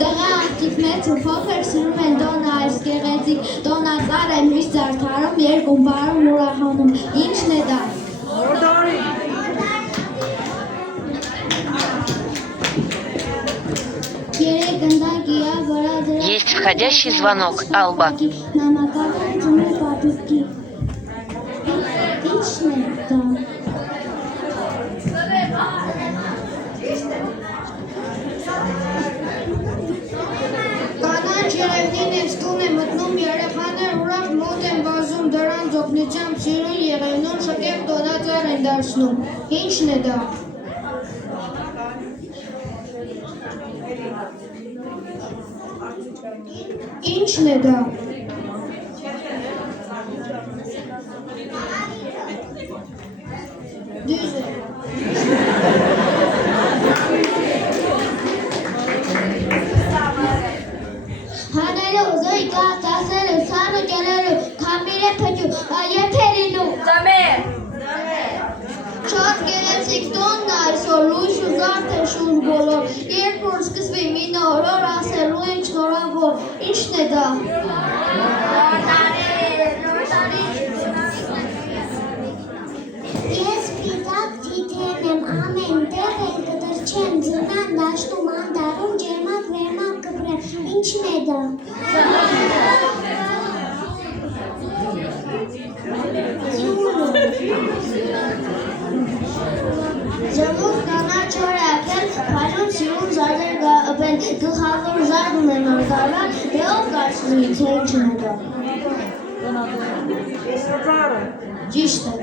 Դղա աղջիկ մեծ ու փոքր սիրում են տոնը այս գեղեցիկ, տոնածառ են միշտ զարդարում, երկում բարում ուրախանում, ինչն է դա։ Երեք գնդակիա վրա դրա Есть входящий звонок, Алба. նամակավորեց ունի պատուկի։ Ինչն է դա։ Կանաչ երևնին ես տուն է մտնում, երեխաներ ուրախ մոտ են վազում, դրանց օգնությամբ սիրուն եղևնուն շքեղ տոնածառ են դարձնում։ Ինչն է դա։ Ինչն է դա։ Դյուզ է։ Հանելու, զույգա, ծասելու, սանը կելելու, կամիր է պջու, եփերինու։ Շատ գեղեցիկ տոնն այսօր, լույս ու զարդ է շուրջ բոլոր, երբ որ սկսվի մի նոր օր, ասելու են շնորհավոր, ինչն է դա։ Ես սպիտակ թիթեռն եմ, ամեն տեղ էլ կտրչեմ, ձնան դաշտում անդարում, ջերմակ վերմակ կպրեմ, ինչն է դա։ Ձմուկ կանաչ օր է ակել, փայլուն սիրուն զարդեր գապեն, գլխավոր զարդ ունենան դարան, դե ով կարծնի, թե ինչն է դա։ Ճիշտ է։